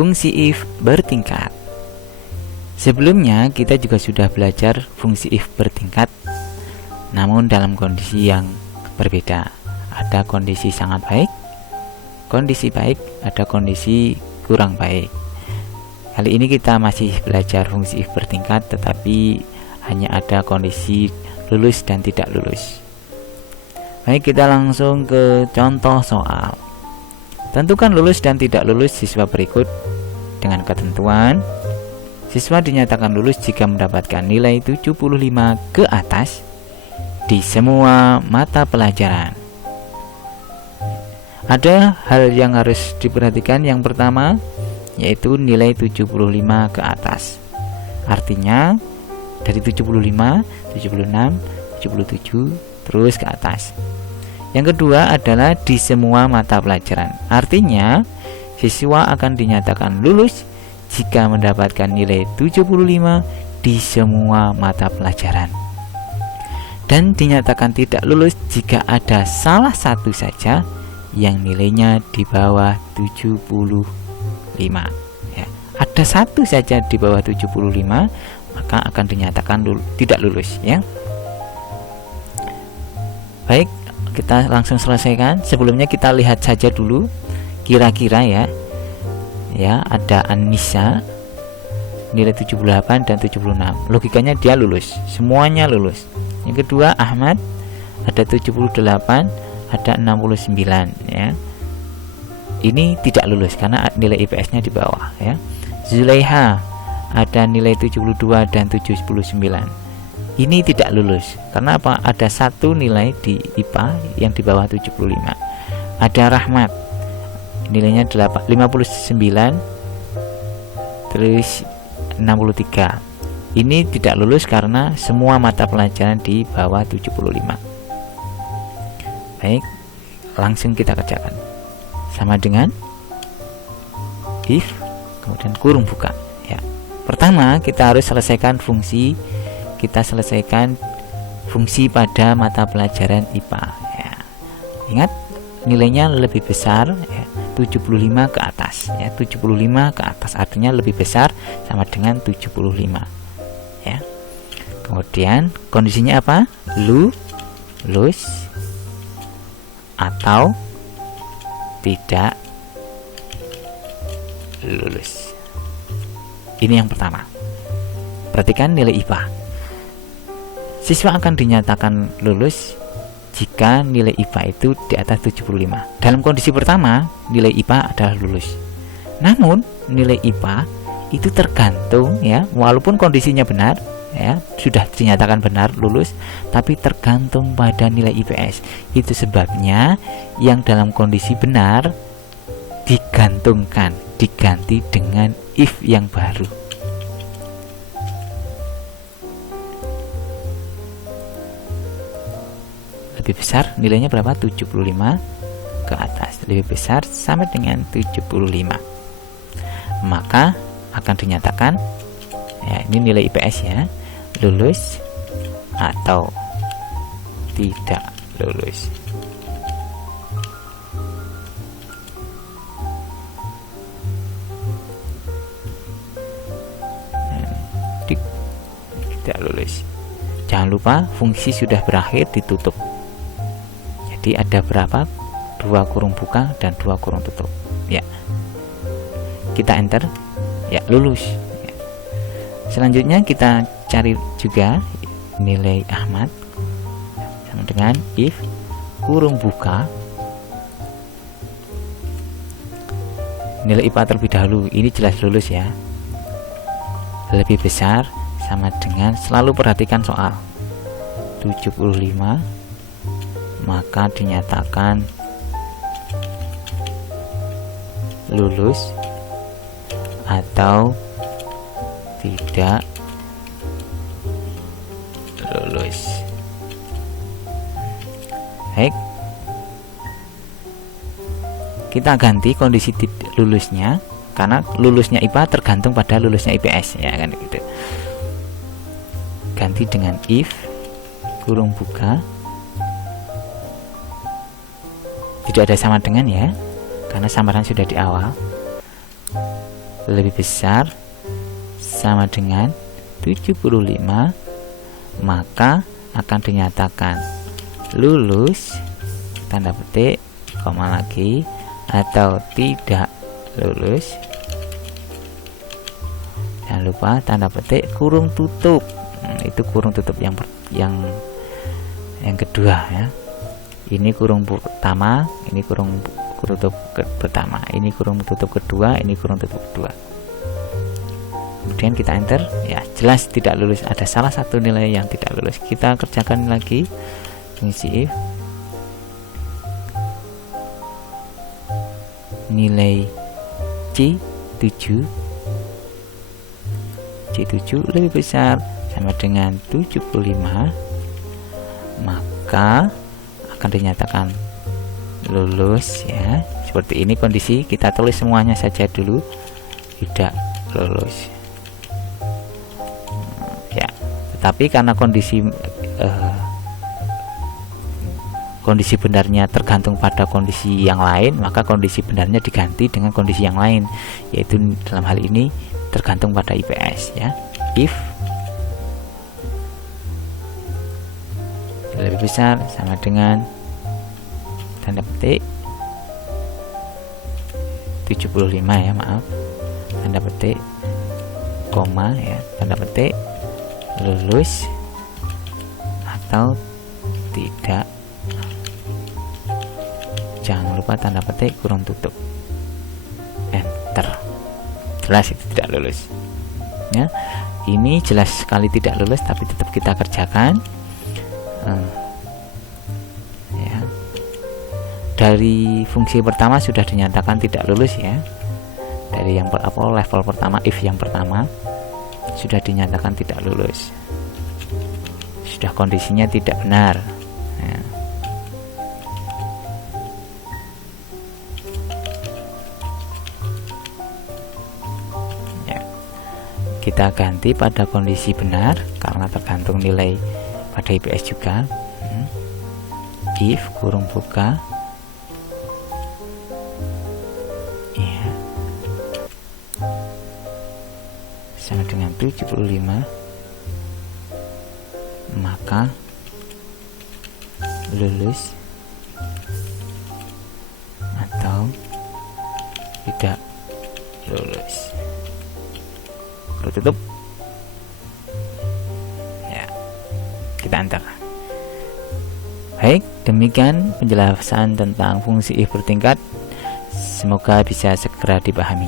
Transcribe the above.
fungsi if bertingkat. Sebelumnya kita juga sudah belajar fungsi if bertingkat, namun dalam kondisi yang berbeda. Ada kondisi sangat baik, kondisi baik, ada kondisi kurang baik. Kali ini kita masih belajar fungsi if bertingkat, tetapi hanya ada kondisi lulus dan tidak lulus. Baik, kita langsung ke contoh soal. Tentukan lulus dan tidak lulus siswa berikut dengan ketentuan. Siswa dinyatakan lulus jika mendapatkan nilai 75 ke atas di semua mata pelajaran. Ada hal yang harus diperhatikan. Yang pertama yaitu nilai 75 ke atas. Artinya dari 75, 76, 77 terus ke atas. Yang kedua adalah di semua mata pelajaran. Artinya siswa akan dinyatakan lulus jika mendapatkan nilai 75 di semua mata pelajaran, dan dinyatakan tidak lulus jika ada salah satu saja yang nilainya di bawah 75 ya. Ada satu saja di bawah 75, maka akan dinyatakan tidak lulus ya. Baik, kita langsung selesaikan. Sebelumnya kita lihat saja dulu kira-kira ya, ada Anissa nilai 78 dan 76. Logikanya dia lulus, semuanya lulus. Yang kedua Ahmad ada 78, ada 69 ya. Ini tidak lulus karena nilai IPS-nya di bawah ya. Zulaiha ada nilai 72 dan 79. Ini tidak lulus karena apa? Ada satu nilai di IPA yang di bawah 75. Ada Rahmat nilainya 59 terus 63. Ini tidak lulus karena semua mata pelajaran di bawah 75. Baik, langsung kita kerjakan. Sama dengan if kemudian kurung buka ya. Pertama kita harus selesaikan fungsi. Kita selesaikan fungsi pada mata pelajaran IPA ya. Ingat nilainya lebih besar ya, 75 ke atas ya, 75 ke atas artinya lebih besar sama dengan 75 ya. Kemudian kondisinya apa? Lulus atau tidak lulus. Ini yang pertama. Perhatikan nilai IPA. Siswa akan dinyatakan lulus jika nilai IPA itu di atas 75. Dalam kondisi pertama, nilai IPA adalah lulus. Namun, nilai IPA itu tergantung ya, walaupun kondisinya benar ya, sudah dinyatakan benar lulus, tapi tergantung pada nilai IPS. Itu sebabnya yang dalam kondisi benar digantungkan, diganti dengan if yang baru. Lebih besar nilainya berapa? 75 ke atas. Lebih besar sama dengan 75. Maka akan dinyatakan ya, ini nilai IPS ya, lulus atau tidak lulus. Tidak lulus. Jangan lupa fungsi sudah berakhir, ditutup. Jadi ada berapa? 2 kurung buka dan 2 kurung tutup ya. Kita enter ya, lulus ya. Selanjutnya kita cari juga nilai Ahmad sama dengan if kurung buka nilai IPA terlebih dahulu. Ini jelas lulus ya, lebih besar sama dengan, selalu perhatikan soal 75, maka dinyatakan lulus atau tidak lulus. Baik, kita ganti kondisi lulusnya, karena lulusnya IPA tergantung pada lulusnya IPS ya kan gitu. Ganti dengan if kurung buka, tidak ada sama dengan ya, karena samaran sudah di awal. lebih besar sama dengan 75, maka akan dinyatakan lulus tanda petik koma lagi atau tidak lulus. Jangan lupa tanda petik kurung tutup. Itu kurung tutup yang kedua ya. Ini kurung pertama, ini kurung tutup pertama, ini kurung tutup kedua, ini kurung tutup kedua. Kemudian kita enter, ya jelas tidak lulus, ada salah satu nilai yang tidak lulus. Kita kerjakan lagi fungsi if. Nilai C7 lebih besar sama dengan 75, maka akan dinyatakan lulus ya. Seperti ini kondisi, kita tulis semuanya saja dulu, tidak lulus ya. Tetapi karena kondisi benarnya tergantung pada kondisi yang lain, maka kondisi benarnya diganti dengan kondisi yang lain, yaitu dalam hal ini tergantung pada IPS ya. If lebih besar sama dengan tanda petik 75 ya, maaf, tanda petik koma ya, tanda petik lulus atau tidak. Jangan lupa tanda petik kurung tutup, enter. Jelas itu tidak lulus ya. Ini jelas sekali tidak lulus, tapi tetap kita kerjakan ya. Dari fungsi pertama sudah dinyatakan tidak lulus ya. Dari yang level pertama, if yang pertama sudah dinyatakan tidak lulus, sudah kondisinya tidak benar ya. Kita ganti pada kondisi benar karena tergantung nilai pada IPS juga. If kurung buka ya, sama dengan 75, maka lulus atau tidak lulus. Tutup ya, kita enter. Baik, demikian penjelasan tentang fungsi if bertingkat, semoga bisa segera dipahami.